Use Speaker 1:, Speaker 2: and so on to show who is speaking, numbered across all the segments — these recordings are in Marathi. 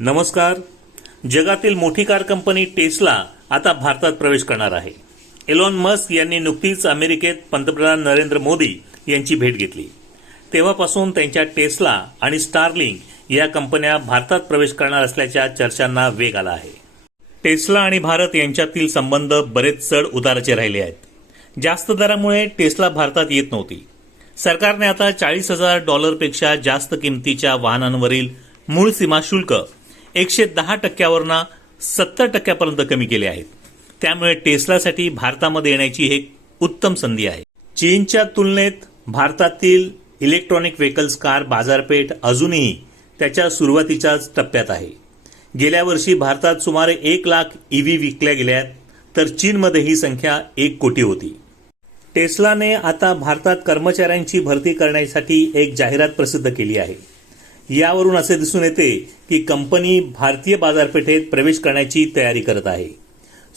Speaker 1: नमस्कार. जगातील मोठी कार कंपनी टेस्ला आता भारतात प्रवेश करणार आहे. एलॉन मस्क यांनी नुकतीच अमेरिकेत पंतप्रधान नरेंद्र मोदी यांची भेट घेतली. तेव्हापासून त्यांच्या टेस्ला आणि स्टारलिंग या कंपन्या भारतात प्रवेश करणार असल्याच्या चर्चांना वेग आला आहे. टेस्ला आणि भारत यांच्यातील संबंध बरेच चढ उताराचे राहिले आहेत. जास्त दरामुळे टेस्ला भारतात येत नव्हती. सरकारने आता चाळीस हजार डॉलरपेक्षा जास्त किमतीच्या वाहनांवरील मूळ सीमा शुल्क एकशे दहा टक्क्यावरनं सत्तर टक्क्यापर्यंत कमी केले आहेत. त्यामुळे टेस्लासाठी भारतामध्ये येण्याची ही एक उत्तम संधी आहे. चीनच्या तुलनेत भारतातील इलेक्ट्रॉनिक व्हेकल्स कार बाजारपेठ अजूनही त्याच्या सुरुवातीच्याच टप्प्यात आहे. गेल्या वर्षी भारतात सुमारे एक लाख ईव्ही विकल्या गेल्यात तर चीनमध्ये ही संख्या एक कोटी होती. टेस्लाने आता भारतात कर्मचाऱ्यांची भरती करण्यासाठी एक जाहिरात प्रसिद्ध केली आहे. यावरून असे दिसून येते की कंपनी भारतीय बाजारपेठेत प्रवेश करण्याची तयारी करत आहे.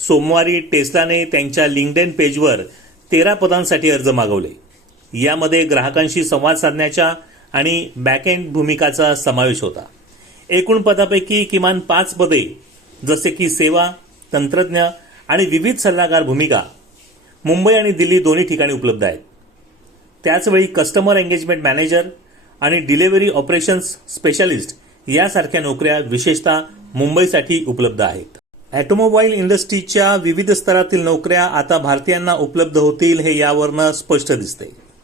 Speaker 1: सोमवारी टेस्लाने त्यांच्या लिंक्डइन पेजवर तेरा पदांसाठी अर्ज मागवले. यामध्ये ग्राहकांशी संवाद साधण्याच्या आणि बॅकएंड भूमिकाचा समावेश होता. एकूण पदापैकी किमान पाच पदे जसे की सेवा तंत्रज्ञ आणि विविध सल्लागार भूमिका मुंबई आणि दिल्ली दोन्ही ठिकाणी उपलब्ध आहेत. त्याचवेळी कस्टमर एंगेजमेंट मॅनेजर आणि डिलिव्हरी ऑपरेशन्स स्पेशालिस्ट यासारख्या नोकऱ्या विशेषतः मुंबईसाठी उपलब्ध आहेत. ऑटोमोबाईल इंडस्ट्रीच्या विविध स्तरातील नोकऱ्या आता भारतीयांना उपलब्ध होतील हे यावरनं स्पष्ट दिसते